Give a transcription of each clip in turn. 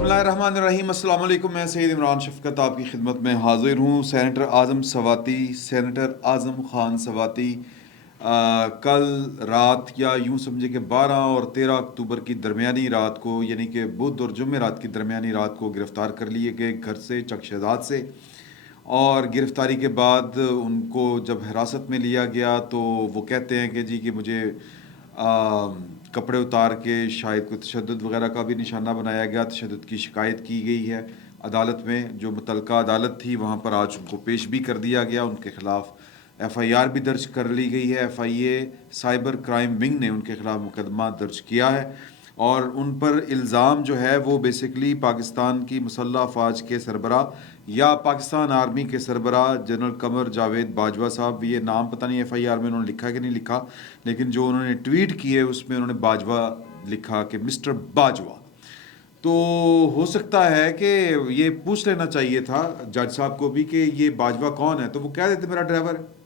بسم اللہ الرحمن الرحیم. السلام علیکم. میں سید عمران شفقت آپ کی خدمت میں حاضر ہوں. سینیٹر اعظم خان سواتی کل رات یا یوں سمجھے کہ 12 اور 13 اکتوبر کی درمیانی رات کو، یعنی کہ بدھ اور جمعرات کی درمیانی رات کو گرفتار کر لیے گئے گھر سے، چک شہزاد سے. اور گرفتاری کے بعد ان کو جب حراست میں لیا گیا تو وہ کہتے ہیں کہ جی کہ مجھے کپڑے اتار کے شاید کوئی تشدد وغیرہ کا بھی نشانہ بنایا گیا. تشدد کی شکایت کی گئی ہے عدالت میں، جو متعلقہ عدالت تھی وہاں پر آج ان کو پیش بھی کر دیا گیا. ان کے خلاف ایف آئی آر بھی درج کر لی گئی ہے. F I A cyber crime wing نے ان کے خلاف مقدمہ درج کیا ہے اور ان پر الزام جو ہے وہ بیسیکلی پاکستان کی مسلح افواج کے سربراہ یا پاکستان آرمی کے سربراہ جنرل قمر جاوید باجوہ صاحب، یہ نام پتہ نہیں ایف آئی آر میں انہوں نے لکھا کہ نہیں لکھا، لیکن جو انہوں نے ٹویٹ کیے اس میں انہوں نے باجوہ لکھا کہ مسٹر باجوہ. تو ہو سکتا ہے کہ یہ پوچھ لینا چاہیے تھا جج صاحب کو بھی کہ یہ باجوہ کون ہے، تو وہ کہہ دیتے میرا ڈرائیور ہے،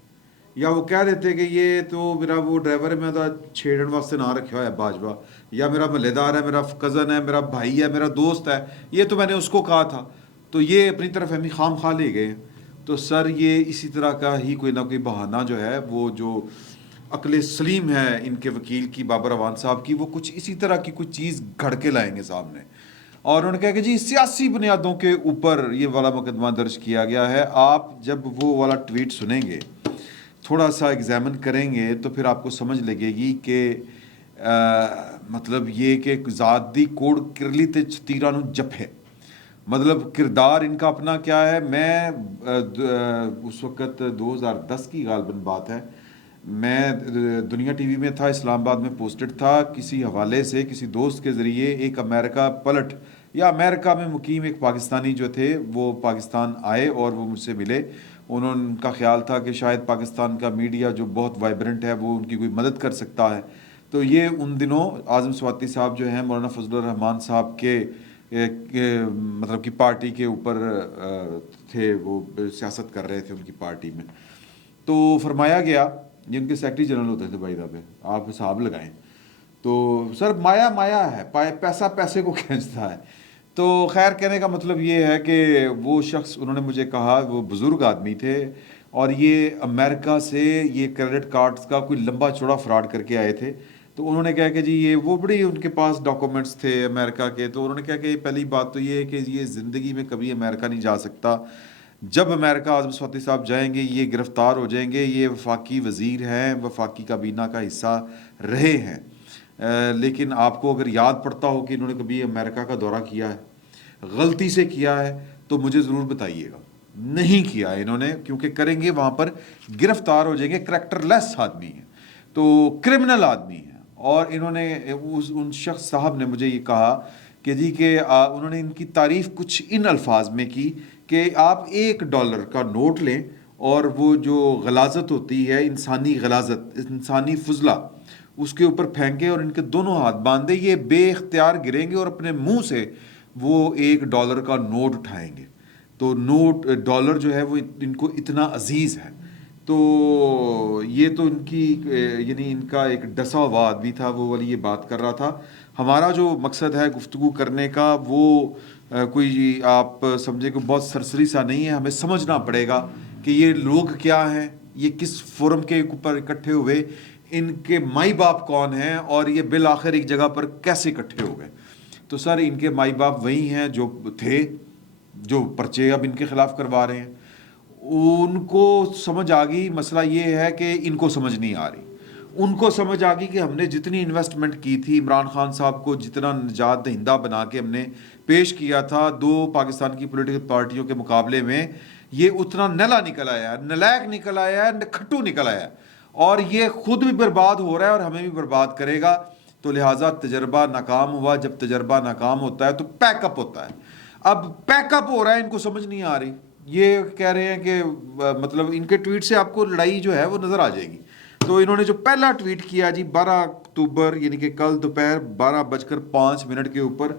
یا وہ کہہ دیتے کہ یہ تو میرا وہ ڈرائیور ہے، میں تو چھیڑن واسطے نہ رکھا ہوا ہے باجوہ، یا میرا محلے دار ہے، میرا کزن ہے، میرا بھائی ہے، میرا دوست ہے، یہ تو میں نے اس کو کہا تھا. تو یہ اپنی طرف فہمی خام خواہ لے گئے. تو سر یہ اسی طرح کا ہی کوئی نہ کوئی بہانہ جو ہے وہ جو عقل سلیم ہے ان کے وکیل کی بابر اعوان صاحب کی، وہ کچھ اسی طرح کی کچھ چیز گھڑ کے لائیں گے سامنے. اور انہوں نے کہا کہ جی سیاسی بنیادوں کے اوپر یہ والا مقدمہ درج کیا گیا ہے. آپ جب وہ والا ٹویٹ سنیں گے، تھوڑا سا ایگزامن کریں گے تو پھر آپ کو سمجھ لگے گی کہ مطلب یہ کہ ذاتی کوڑ کرلی تے چتیرا نو جپ ہے، مطلب کردار ان کا اپنا کیا ہے. میں اس وقت 2010 کی غالباً بات ہے، میں دنیا ٹی وی میں تھا، اسلام آباد میں پوسٹڈ تھا. کسی حوالے سے کسی دوست کے ذریعے ایک امریکہ پلٹ یا امریکہ میں مقیم ایک پاکستانی جو تھے وہ پاکستان آئے اور وہ مجھ سے ملے. ان کا خیال تھا کہ شاید پاکستان کا میڈیا جو بہت وائبرنٹ ہے وہ ان کی کوئی مدد کر سکتا ہے. تو یہ ان دنوں اعظم سواتی صاحب جو ہیں مولانا فضل الرحمان صاحب کے مطلب کہ پارٹی کے اوپر تھے، وہ سیاست کر رہے تھے ان کی پارٹی میں. تو فرمایا گیا، جن کے سیکرٹری جنرل ہوتے تھے بھائی دابے، آپ حساب لگائیں. تو سر مایا مایا ہے، پیسہ پیسے کو کھینچتا ہے. تو خیر کہنے کا مطلب یہ ہے کہ وہ شخص انہوں نے مجھے کہا، وہ بزرگ آدمی تھے اور یہ امریکہ سے یہ کریڈٹ کارڈز کا کوئی لمبا چوڑا فراڈ کر کے آئے تھے. تو انہوں نے کہا کہ جی یہ وہ بڑی ان کے پاس ڈاکومنٹس تھے امریکہ کے. تو انہوں نے کہا کہ پہلی بات تو یہ ہے کہ یہ زندگی میں کبھی امریکہ نہیں جا سکتا. جب امریکہ اعظم سواتی صاحب جائیں گے یہ گرفتار ہو جائیں گے. یہ وفاقی وزیر ہیں، وفاقی کابینہ کا حصہ رہے ہیں. لیکن آپ کو اگر یاد پڑتا ہو کہ انہوں نے کبھی امریکہ کا دورہ کیا ہے، غلطی سے کیا ہے تو مجھے ضرور بتائیے گا. نہیں کیا انہوں نے، کیونکہ کریں گے وہاں پر گرفتار ہو جائیں گے. کریکٹر لیس آدمی ہیں، تو کرمنل آدمی ہیں. اور انہوں نے ان شخص صاحب نے مجھے یہ کہا کہ جی کہ انہوں نے ان کی تعریف کچھ ان الفاظ میں کی کہ آپ $1 کا نوٹ لیں اور وہ جو غلاظت ہوتی ہے، انسانی غلاظت، انسانی فضلہ، اس کے اوپر پھینکیں اور ان کے دونوں ہاتھ باندھ دیں. یہ بے اختیار گریں گے اور اپنے منہ سے وہ $1 کا نوٹ اٹھائیں گے. تو نوٹ ڈالر جو ہے وہ ان کو اتنا عزیز ہے. تو یہ تو ان کی یعنی ان کا ایک ڈسا ہوا آدمی تھا، وہ والی یہ بات کر رہا تھا. ہمارا جو مقصد ہے گفتگو کرنے کا وہ کوئی آپ سمجھے کہ بہت سرسری سا نہیں ہے. ہمیں سمجھنا پڑے گا کہ یہ لوگ کیا ہیں، یہ کس فورم کے اوپر اکٹھے ہوئے، ان کے مائی باپ کون ہیں، اور یہ بالآخر ایک جگہ پر کیسے اکٹھے ہو گئے. تو سر ان کے مائی باپ وہی ہیں جو تھے، جو پرچے اب ان کے خلاف کروا رہے ہیں. ان کو سمجھ آ گئی. مسئلہ یہ ہے کہ ان کو سمجھ نہیں آ رہی. ان کو سمجھ آ گئی کہ ہم نے جتنی انویسٹمنٹ کی تھی، عمران خان صاحب کو جتنا نجات دہندہ بنا کے ہم نے پیش کیا تھا دو پاکستان کی پولیٹیکل پارٹیوں کے مقابلے میں، یہ اتنا نلا نکل آیا ہے، نلائق نکل آیا ہے، کھٹو نکل آیا ہے، اور یہ خود بھی برباد ہو رہا ہے اور ہمیں بھی برباد کرے گا. تو لہٰذا تجربہ ناکام ہوا. جب تجربہ ناکام ہوتا ہے تو پیک اپ ہوتا ہے. اب پیک اپ ہو رہا ہے، ان کو سمجھ نہیں آ رہی. یہ کہہ رہے ہیں کہ مطلب ان کے ٹویٹ سے آپ کو لڑائی جو ہے وہ نظر آ جائے گی. تو انہوں نے جو پہلا ٹویٹ کیا جی 12 اکتوبر یعنی کہ کل دوپہر 12:05 کے اوپر،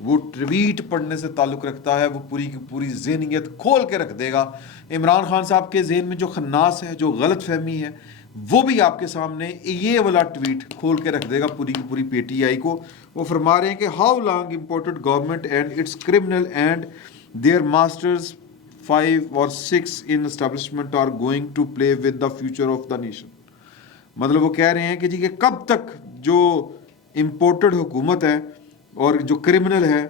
وہ ٹویٹ پڑھنے سے تعلق رکھتا ہے. وہ پوری کی پوری ذہنیت کھول کے رکھ دے گا. عمران خان صاحب کے ذہن میں جو خناس ہے، جو غلط فہمی ہے، وہ بھی آپ کے سامنے یہ والا ٹویٹ کھول کے رکھ دے گا پوری کی پوری پی ٹی آئی کو. وہ فرما رہے ہیں کہ how long imported government and its criminal and their masters 5 or 6 in establishment are going to play with the future of the nation. مطلب وہ کہہ رہے ہیں کہ جی کہ کب تک جو امپورٹڈ حکومت ہے اور جو کرمنل ہے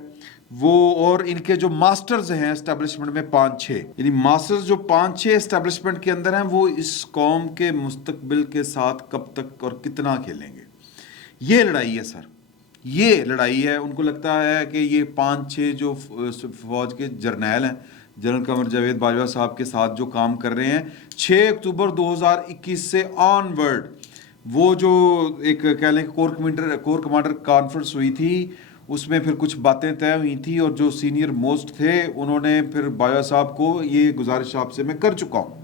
وہ اور ان کے جو ماسٹرز ہیں اسٹیبلشمنٹ میں 5-6 یعنی ماسٹرز جو 5-6 اسٹیبلشمنٹ کے اندر ہیں وہ اس قوم کے مستقبل کے ساتھ کب تک اور کتنا کھیلیں گے. یہ لڑائی ہے سر, یہ لڑائی ہے. ان کو لگتا ہے کہ یہ 5-6 جو فوج کے جرنیل ہیں جنرل قمر جاوید باجوہ صاحب کے ساتھ جو کام کر رہے ہیں 6 اکتوبر 2021 سے آن ورڈ وہ جو ایک کہہ لیں کور کمانڈر کانفرنس ہوئی تھی اس میں پھر کچھ باتیں طے ہوئی تھی اور جو سینئر موسٹ تھے انہوں نے پھر باجوہ صاحب کو یہ گزارش آپ سے میں کر چکا ہوں,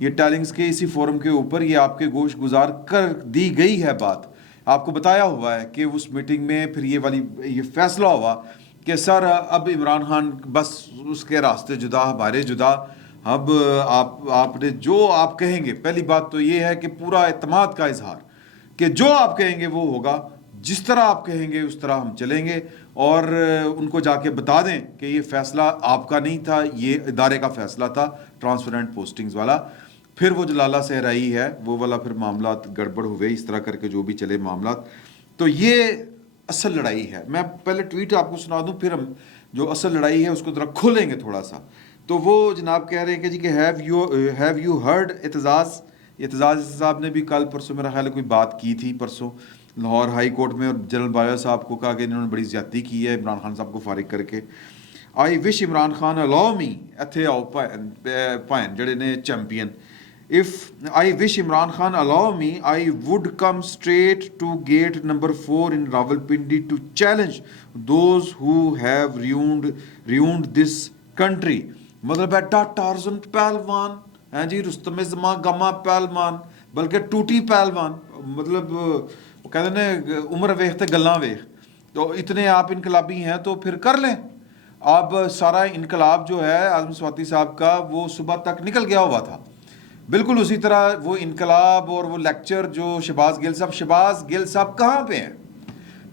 یہ ٹیلنگز کے اسی فورم کے اوپر یہ آپ کے گوش گزار کر دی گئی ہے بات, آپ کو بتایا ہوا ہے کہ اس میٹنگ میں پھر یہ فیصلہ ہوا کہ سر اب عمران خان بس اس کے راستے جدا ہمارے جدا, اب آپ نے جو آپ کہیں گے, پہلی بات تو یہ ہے کہ پورا اعتماد کا اظہار کہ جو آپ کہیں گے وہ ہوگا, جس طرح آپ کہیں گے اس طرح ہم چلیں گے, اور ان کو جا کے بتا دیں کہ یہ فیصلہ آپ کا نہیں تھا, یہ ادارے کا فیصلہ تھا ٹرانسپیرنٹ پوسٹنگز والا. پھر وہ جو لالا صحرائی ہے وہ والا پھر معاملات گڑبڑ ہوئے, اس طرح کر کے جو بھی چلے معاملات. تو یہ اصل لڑائی ہے. میں پہلے ٹویٹ آپ کو سنا دوں پھر ہم جو اصل لڑائی ہے اس کو ذرا کھولیں گے تھوڑا سا. تو وہ جناب کہہ رہے ہیں کہ جی کہ ہیو یو ہرڈ اعتزاز صاحب نے بھی کل پرسوں میرا خیال ہے کوئی بات کی تھی پرسوں لاہور ہائی کورٹ میں, اور جنرل باجوہ صاحب کو کہا کہ انہوں نے بڑی زیادتی کی ہے عمران خان صاحب کو فارغ کر کے. آئی وش عمران خان الاؤ می اتھے آؤ پائن جڑے نے champion. If I wish Imran Khan allow me, I would come straight to gate number 4 in Rawalpindi to challenge those who have ruined this country. مطلب ایڈا ٹارزن پہلوان ہیں جی, رستم زماں گما پہلوان بلکہ ٹوٹی پہلوان, مطلب وہ کہتے ہیں عمر ویخ تے گلاں ویخ. تو اتنے آپ انقلابی ہیں تو پھر کر لیں. اب سارا انقلاب جو ہے اعظم سواتی صاحب کا وہ صبح تک نکل گیا ہوا تھا, بالکل اسی طرح وہ انقلاب اور وہ لیکچر جو شہباز گل صاحب کہاں پہ ہیں.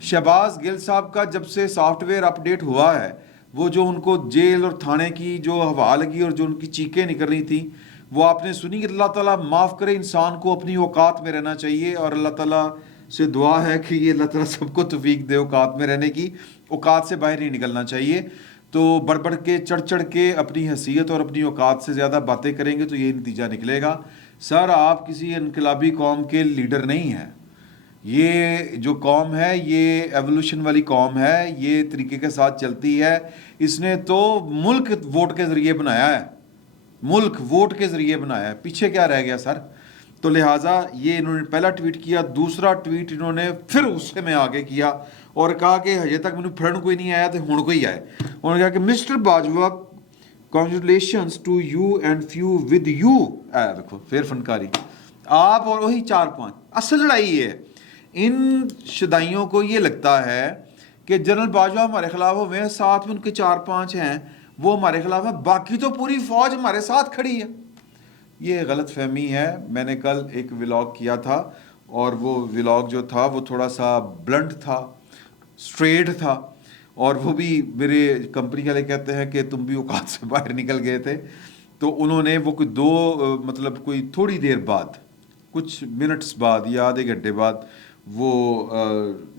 شہباز گل صاحب کا جب سے سافٹ ویئر اپ ڈیٹ ہوا ہے وہ جو ان کو جیل اور تھانے کی جو ہوا لگی اور جو ان کی چیخیں نکل رہی تھیں وہ آپ نے سنی. کہ اللہ تعالیٰ معاف کرے, انسان کو اپنی اوقات میں رہنا چاہیے اور اللہ تعالیٰ سے دعا ہے کہ یہ اللہ تعالیٰ سب کو توفیق دے اوقات میں رہنے کی, اوقات سے باہر نہیں نکلنا چاہیے. تو بڑھ کے چڑھ کے اپنی حیثیت اور اپنی اوقات سے زیادہ باتیں کریں گے تو یہ نتیجہ نکلے گا. سر آپ کسی انقلابی قوم کے لیڈر نہیں ہیں. یہ جو قوم ہے یہ ایوولوشن والی قوم ہے, یہ طریقے کے ساتھ چلتی ہے. اس نے تو ملک ووٹ کے ذریعے بنایا ہے, ملک ووٹ کے ذریعے بنایا ہے, پیچھے کیا رہ گیا سر. تو لہٰذا یہ انہوں نے پہلا ٹویٹ کیا. دوسرا ٹویٹ انہوں نے پھر غصے میں آگے کیا اور کہا کہ ہجے تک مجھے پھڑن کوئی نہیں آیا تو ہن کوئی آئے. انہوں نے کہا کہ mister Bajwa congratulations to you and few with you. دیکھو پھر فنکاری, آپ اور وہی 4-5. اصل لڑائی ہے. ان شدائیوں کو یہ لگتا ہے کہ جنرل باجوہ ہمارے خلاف ہوئے ہیں, ساتھ میں ان کے 4-5 ہیں وہ ہمارے خلاف ہیں, باقی تو پوری فوج ہمارے ساتھ کھڑی ہے. یہ غلط فہمی ہے. میں نے کل ایک ولاگ کیا تھا اور وہ ولاگ جو تھا وہ تھوڑا سا بلنٹ تھا, اسٹریٹ تھا, اور وہ بھی میرے کمپنی والے کہتے ہیں کہ تم بھی اوقات سے باہر نکل گئے تھے. تو انہوں نے وہ کوئی تھوڑی دیر بعد, کچھ منٹس بعد یا آدھے گھنٹے بعد وہ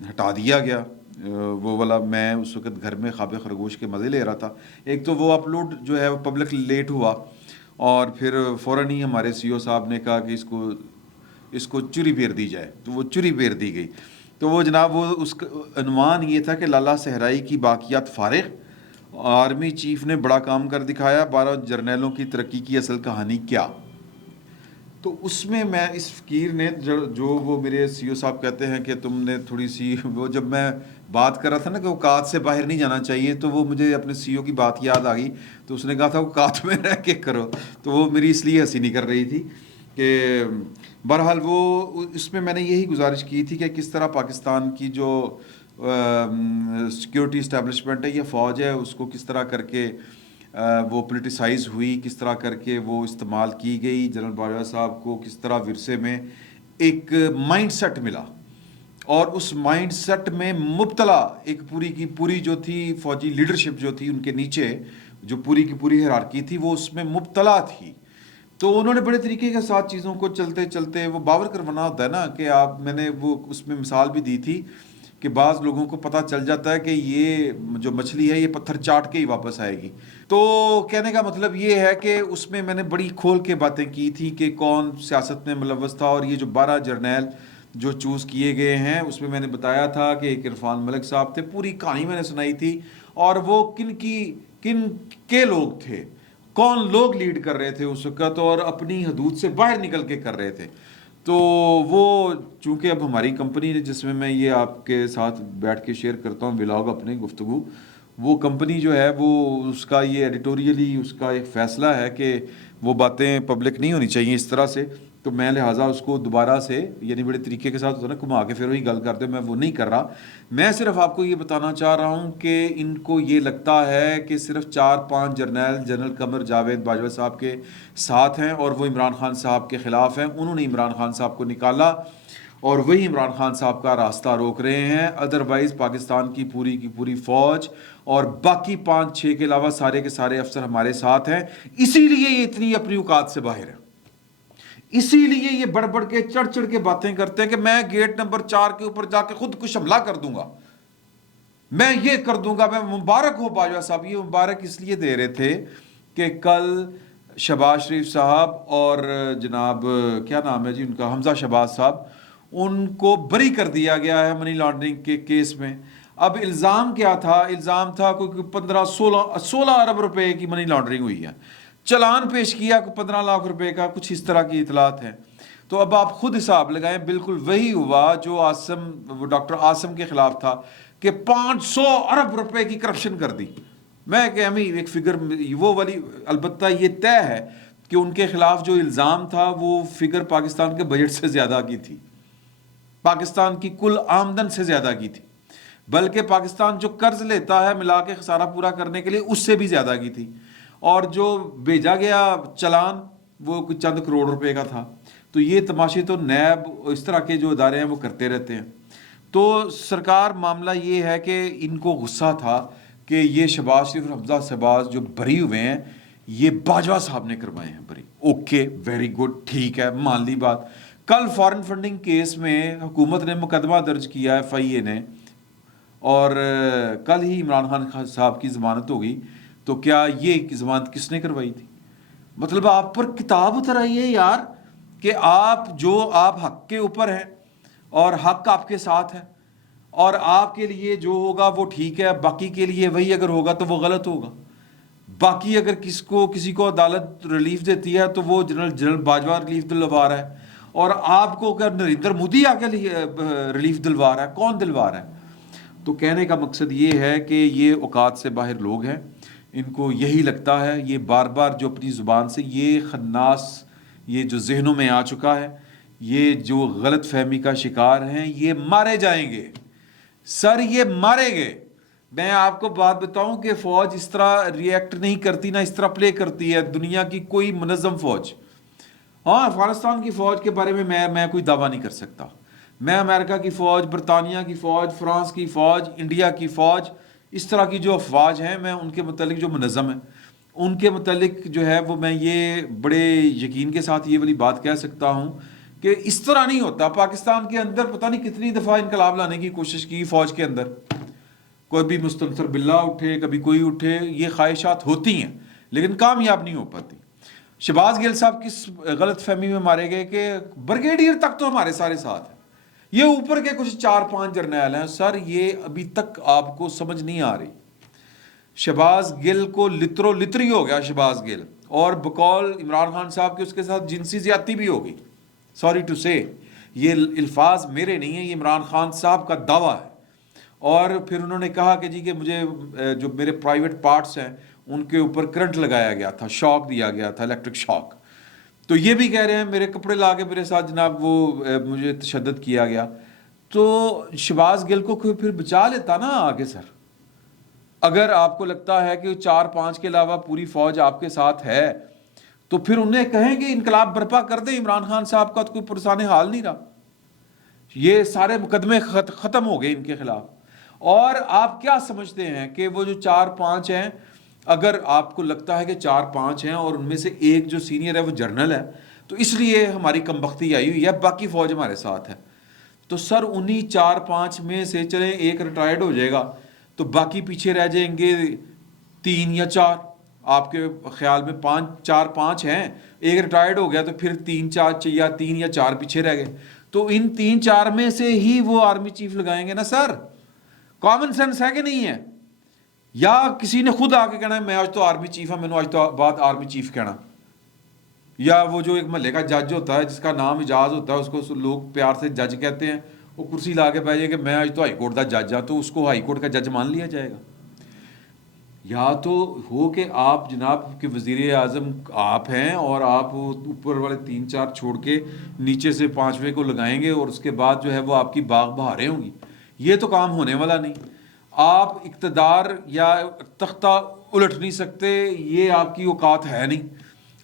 ہٹا دیا گیا وہ والا. میں اس وقت گھر میں خواب خرگوش کے مزے لے رہا تھا. ایک تو وہ اپلوڈ جو ہے وہ پبلک لیٹ ہوا اور پھر فوراً ہی ہمارے سی او صاحب نے کہا کہ اس کو چری پھیر دی جائے, تو وہ چری پھیر دی گئی. تو وہ جناب وہ اس کا عنوان یہ تھا کہ لالا صحرائی کی باقیات فارغ, آرمی چیف نے بڑا کام کر دکھایا, 12 جرنیلوں کی ترقی کی اصل کہانی کیا. تو اس میں اس فقیر نے جو وہ میرے سی او صاحب کہتے ہیں کہ تم نے تھوڑی سی وہ, جب میں بات کر رہا تھا نا کہ اوقات سے باہر نہیں جانا چاہیے, تو وہ مجھے اپنے سی او کی بات یاد آ گئی. تو اس نے کہا تھا اوقات میں رہ کے کرو, تو وہ میری اس لیے ہنسی نہیں کر رہی تھی کہ بہرحال وہ اس میں نے یہی گزارش کی تھی کہ کس طرح پاکستان کی جو سیکیورٹی اسٹیبلشمنٹ ہے یا فوج ہے اس کو کس طرح کر کے وہ پولیٹیسائز ہوئی، کس طرح کر کے وہ استعمال کی گئی، جنرل باجوہ صاحب کو کس طرح ورثے میں ایک مائنڈ سیٹ ملا، اور اس مائنڈ سیٹ میں مبتلا ایک پوری کی پوری جو تھی فوجی لیڈرشپ جو تھی ان کے نیچے، جو پوری کی پوری ہیرارکی تھی، وہ اس میں مبتلا تھی. تو انہوں نے بڑے طریقے کے ساتھ چیزوں کو چلتے چلتے وہ باور کروانا ہوتا ہے نا کہ میں نے وہ اس میں مثال بھی دی تھی کہ بعض لوگوں کو پتہ چل جاتا ہے کہ یہ جو مچھلی ہے یہ پتھر چاٹ کے ہی واپس آئے گی. تو کہنے کا مطلب یہ ہے کہ اس میں میں نے بڑی کھول کے باتیں کی تھی کہ کون سیاست میں ملوث تھا، اور یہ جو 12 جرنیل جو چوز کیے گئے ہیں اس میں نے بتایا تھا کہ ایک عرفان ملک صاحب تھے، پوری کہانی میں نے سنائی تھی، اور وہ کن کے لوگ تھے، کون لوگ لیڈ کر رہے تھے اس وقت، اور اپنی حدود سے باہر نکل کے کر رہے تھے. تو وہ چونکہ اب ہماری کمپنی جس میں یہ آپ کے ساتھ بیٹھ کے شیئر کرتا ہوں ولاگ اپنی گفتگو، وہ کمپنی جو ہے وہ اس کا یہ ایڈیٹوریلی اس کا ایک فیصلہ ہے کہ وہ باتیں پبلک نہیں ہونی چاہیے اس طرح سے. تو میں لہٰذا اس کو دوبارہ سے یعنی بڑے طریقے کے ساتھ ہوتا ہے نا گھما کے پھر وہی گل کرتے، میں وہ نہیں کر رہا. میں صرف آپ کو یہ بتانا چاہ رہا ہوں کہ ان کو یہ لگتا ہے کہ صرف 4-5 جرنیل جنرل قمر جاوید باجوہ صاحب کے ساتھ ہیں اور وہ عمران خان صاحب کے خلاف ہیں. انہوں نے عمران خان صاحب کو نکالا اور وہی عمران خان صاحب کا راستہ روک رہے ہیں. ادروائز پاکستان کی پوری فوج اور باقی 5-6 کے علاوہ سارے کے سارے افسر ہمارے ساتھ ہیں. اسی لیے یہ اتنی اپنی اوقات سے باہر ہے، اسی لیے یہ بڑھ بڑھ کے چڑھ کے باتیں کرتے ہیں کہ میں گیٹ نمبر 4 کے اوپر جا کے خود کچھ حملہ کر دوں گا، میں یہ کر دوں گا. میں مبارک ہو باجوہ صاحب، یہ مبارک اس لیے دے رہے تھے کہ کل شہباز شریف صاحب اور جناب کیا نام ہے جی ان کا، حمزہ شہباز صاحب، ان کو بری کر دیا گیا ہے منی لانڈرنگ کے کیس میں. اب الزام کیا تھا؟ الزام تھا کوئی 15-16 ارب روپے کی منی لانڈرنگ ہوئی ہے. چلان پیش کیا 15 لاکھ روپے کا، کچھ اس طرح کی اطلاعات ہیں. تو اب آپ خود حساب لگائیں، بالکل وہی ہوا جو ڈاکٹر عاصم کے خلاف تھا کہ 500 ارب روپے کی کرپشن کر دی. میں کہ ہمیں ایک فگر وہ والی، البتہ یہ طے ہے کہ ان کے خلاف جو الزام تھا وہ فگر پاکستان کے بجٹ سے زیادہ کی تھی، پاکستان کی کل آمدن سے زیادہ کی تھی، بلکہ پاکستان جو قرض لیتا ہے ملا کے خسارہ پورا کرنے کے لیے اس سے بھی زیادہ کی تھی. اور جو بھیجا گیا چلان وہ کچھ چند کروڑ روپے کا تھا. تو یہ تماشے تو نیب اس طرح کے جو ادارے ہیں وہ کرتے رہتے ہیں. تو سرکار معاملہ یہ ہے کہ ان کو غصہ تھا کہ یہ شہباز شریف اور حمزہ شہباز جو بری ہوئے ہیں یہ باجوہ صاحب نے کروائے ہیں بری. اوکے ویری گڈ، ٹھیک ہے، مان لی بات. کل فارن فنڈنگ کیس میں حکومت نے مقدمہ درج کیا ہے FIA نے، اور کل ہی عمران خان صاحب کی ضمانت ہوگی. تو کیا یہ ضمانت کس نے کروائی تھی؟ مطلب آپ پر کتاب اتر آئی ہے یار کہ آپ حق کے اوپر ہیں اور حق آپ کے ساتھ ہے، اور آپ کے لیے جو ہوگا وہ ٹھیک ہے، باقی کے لیے وہی اگر ہوگا تو وہ غلط ہوگا. باقی اگر کسی کو عدالت ریلیف دیتی ہے تو وہ جنرل باجوہ ریلیف دلوا رہا ہے، اور آپ کو اگر نریندر مودی آ کے ریلیف دلوا رہا ہے، کون دلوا رہا ہے؟ تو کہنے کا مقصد یہ ہے کہ یہ اوقات سے باہر لوگ ہیں، ان کو یہی لگتا ہے، یہ بار بار جو اپنی زبان سے یہ خناس یہ جو ذہنوں میں آ چکا ہے، یہ جو غلط فہمی کا شکار ہیں، یہ مارے جائیں گے سر، یہ مارے گئے. میں آپ کو بات بتاؤں کہ فوج اس طرح ریئیکٹ نہیں کرتی، نہ اس طرح پلے کرتی ہے دنیا کی کوئی منظم فوج. ہاں افغانستان کی فوج کے بارے میں میں کوئی دعویٰ نہیں کر سکتا. میں امریکہ کی فوج، برطانیہ کی فوج، فرانس کی فوج، انڈیا کی فوج، اس طرح کی جو افواج ہیں میں ان کے متعلق جو منظم ہیں ان کے متعلق جو ہے وہ میں یہ بڑے یقین کے ساتھ یہ والی بات کہہ سکتا ہوں کہ اس طرح نہیں ہوتا. پاکستان کے اندر پتہ نہیں کتنی دفعہ انقلاب لانے کی کوشش کی فوج کے اندر، کوئی بھی مستنصر باللہ اٹھے، کبھی کوئی اٹھے، یہ خواہشات ہوتی ہیں لیکن کامیاب نہیں ہو پاتی. شہباز گل صاحب کس غلط فہمی میں مارے گئے کہ برگیڈیئر تک تو ہمارے سارے ساتھ ہیں، یہ اوپر کے کچھ 4-5 جرنیل ہیں. سر یہ ابھی تک آپ کو سمجھ نہیں آ رہی. شہباز گل کو لتری ہو گیا شہباز گل، اور بقول عمران خان صاحب کے اس کے ساتھ جنسی زیادتی بھی ہوگی. سوری ٹو سے، یہ الفاظ میرے نہیں ہیں، یہ عمران خان صاحب کا دعویٰ ہے. اور پھر انہوں نے کہا کہ جی کہ مجھے جو میرے پرائیویٹ پارٹس ہیں ان کے اوپر کرنٹ لگایا گیا تھا، شاک دیا گیا تھا، الیکٹرک شاک. تو یہ بھی کہہ رہے ہیں میرے کپڑے لا کے میرے ساتھ جناب وہ مجھے تشدد کیا گیا. تو شہباز گل کو پھر بچا لیتا نا آگے سر. اگر آپ کو لگتا ہے کہ 4-5 کے علاوہ پوری فوج آپ کے ساتھ ہے تو پھر انہیں کہیں کہ انقلاب برپا کر دیں، عمران خان صاحب کا تو کوئی پرسان حال نہیں رہا، یہ سارے مقدمے ختم ہو گئے ان کے خلاف۔ اور آپ کیا سمجھتے ہیں کہ وہ جو 4-5 ہیں، اگر آپ کو لگتا ہے کہ 4-5 ہیں اور ان میں سے ایک جو سینئر ہے وہ جرنل ہے تو اس لیے ہماری کمبختی آئی ہوئی ہے، باقی فوج ہمارے ساتھ ہے، تو سر انہی 4-5 میں سے چلیں ایک ریٹائرڈ ہو جائے گا تو باقی پیچھے رہ جائیں گے 3 یا 4۔ آپ کے خیال میں 4-5 ہیں، ایک ریٹائرڈ ہو گیا تو پھر 3-4 یا 3 یا 4 پیچھے رہ گئے، تو ان 3-4 میں سے ہی وہ آرمی چیف لگائیں گے نا سر۔ کامن سینس ہے کہ نہیں ہے؟ یا کسی نے خود آ کے کہنا ہے میں آج تو آرمی چیف ہوں، میں نے آج تو بات آرمی چیف کہنا، یا وہ جو ایک محلے کا جج ہوتا ہے جس کا نام اجاز ہوتا ہے، اس کو لوگ پیار سے جج کہتے ہیں، وہ کرسی لا کے بیٹھ جائے کہ میں آج تو ہائی کورٹ کا جج ہوں، تو اس کو ہائی کورٹ کا جج مان لیا جائے گا؟ یا تو ہو کہ آپ جناب کہ وزیر اعظم آپ ہیں اور آپ اوپر والے 3-4 چھوڑ کے نیچے سے 5ویں کو لگائیں گے اور اس کے بعد جو ہے وہ آپ کی باغ بہاریں ہوں گی، یہ تو کام ہونے والا نہیں۔ آپ اقتدار یا تختہ الٹ نہیں سکتے، یہ آپ کی اوقات ہے نہیں۔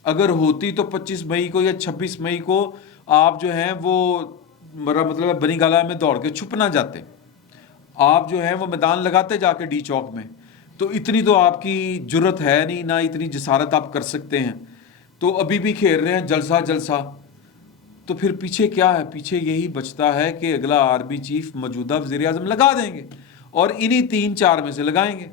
اگر ہوتی تو 25 مئی کو یا 26 مئی کو آپ جو ہیں وہ میرا مطلب ہے بنی گالہ میں دوڑ کے چھپ نہ جاتے، آپ جو ہیں وہ میدان لگاتے جا کے ڈی چوک میں، تو اتنی تو آپ کی جرت ہے نہیں، نہ اتنی جسارت آپ کر سکتے ہیں، تو ابھی بھی کھیل رہے ہیں جلسہ جلسہ۔ تو پھر پیچھے کیا ہے؟ پیچھے یہی بچتا ہے کہ اگلا آرمی چیف موجودہ وزیر اعظم لگا دیں گے اور انہی 3-4 میں سے لگائیں گے۔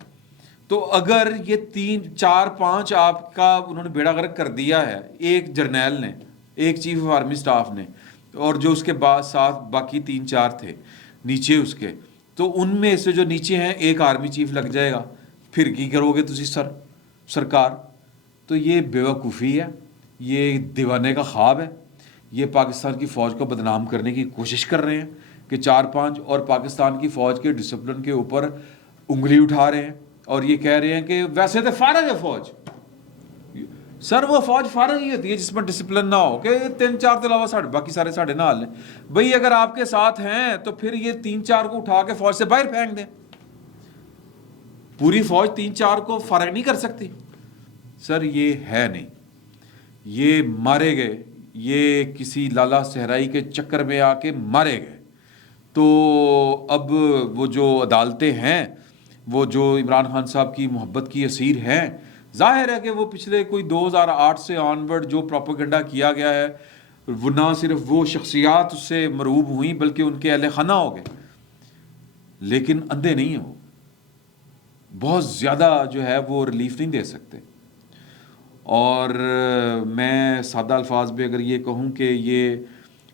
تو اگر یہ 3-4-5 آپ کا انہوں نے بیڑا غرق کر دیا ہے، ایک جرنیل نے، ایک چیف آف آرمی سٹاف نے، اور جو اس کے بعد ساتھ باقی 3-4 تھے نیچے اس کے، تو ان میں سے جو نیچے ہیں ایک آرمی چیف لگ جائے گا، پھر کی کرو گے تسی سرکار؟ تو یہ بیوقوفی ہے، یہ دیوانے کا خواب ہے، یہ پاکستان کی فوج کو بدنام کرنے کی کوشش کر رہے ہیں کہ 4-5 اور پاکستان کی فوج کے ڈسپلن کے اوپر انگلی اٹھا رہے ہیں اور یہ کہہ رہے ہیں کہ ویسے تو فارغ ہے فوج۔ سر وہ فوج فارغ ہی ہوتی ہے جس میں ڈسپلن نہ ہو، کہ 3-4 کے علاوہ باقی سارے ساڑھے نال ہیں بھئی، اگر آپ کے ساتھ ہیں تو پھر یہ 3-4 کو اٹھا کے فوج سے باہر پھینک دیں، پوری فوج 3-4 کو فارغ نہیں کر سکتی۔ سر یہ ہے نہیں، یہ مارے گئے، یہ کسی لالا صحرائی کے چکر میں آ کے مارے گئے۔ تو اب وہ جو عدالتیں ہیں، وہ جو عمران خان صاحب کی محبت کی اسیر ہیں، ظاہر ہے کہ وہ پچھلے کوئی 2008 سے آنورڈ جو پروپیگنڈا کیا گیا ہے، وہ نہ صرف وہ شخصیات اس سے مرعوب ہوئیں بلکہ ان کے اہل خانہ ہو گئے، لیکن اندھے نہیں ہیں، وہ بہت زیادہ جو ہے وہ ریلیف نہیں دے سکتے۔ اور میں سادہ الفاظ میں اگر یہ کہوں کہ یہ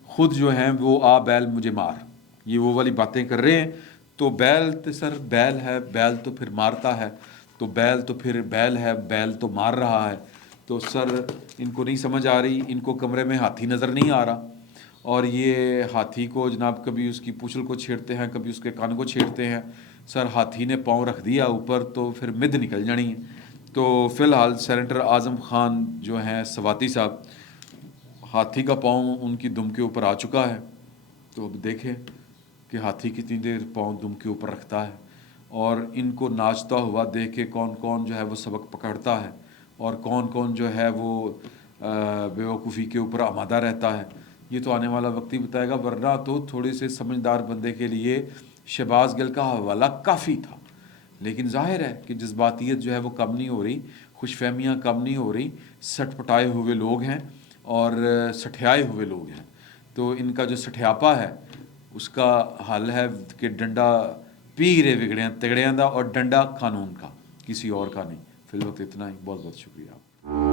خود جو ہیں وہ آ بیل مجھے مار، یہ وہ والی باتیں کر رہے ہیں، تو بیل تو سر بیل ہے، بیل تو پھر مارتا ہے، تو بیل تو پھر بیل ہے، بیل تو مار رہا ہے، تو سر ان کو نہیں سمجھ آ رہی، ان کو کمرے میں ہاتھی نظر نہیں آ رہا، اور یہ ہاتھی کو جناب کبھی اس کی پوچھل کو چھیڑتے ہیں، کبھی اس کے کان کو چھیڑتے ہیں، سر ہاتھی نے پاؤں رکھ دیا اوپر تو پھر مد نکل جانی ہے۔ تو فی الحال سینیٹر اعظم خان جو ہیں سواتی صاحب، ہاتھی کا پاؤں ان کی دم کے اوپر آ چکا ہے، تو اب دیکھیں کہ ہاتھی کتنی دیر پاؤں دم کے اوپر رکھتا ہے، اور ان کو ناچتا ہوا دیکھ کے کون کون جو ہے وہ سبق پکڑتا ہے اور کون کون جو ہے وہ بیوقوفی کے اوپر آمادہ رہتا ہے، یہ تو آنے والا وقت ہی بتائے گا۔ ورنہ تو تھوڑے سے سمجھدار بندے کے لیے شہباز گل کا حوالہ کافی تھا، لیکن ظاہر ہے کہ جذباتیت جو ہے وہ کم نہیں ہو رہی، خوش فہمیاں کم نہیں ہو رہی، سٹ پٹائے ہوئے لوگ ہیں اور سٹھیائے ہوئے لوگ ہیں، تو ان کا جو سٹھیاپا ہے اس کا حل ہے کہ ڈنڈا پیرے بگڑیاں تگڑیاں دا، اور ڈنڈا قانون کا، کسی اور کا نہیں۔ فی الوقت اتنا ہی، بہت بہت شکریہ آپ۔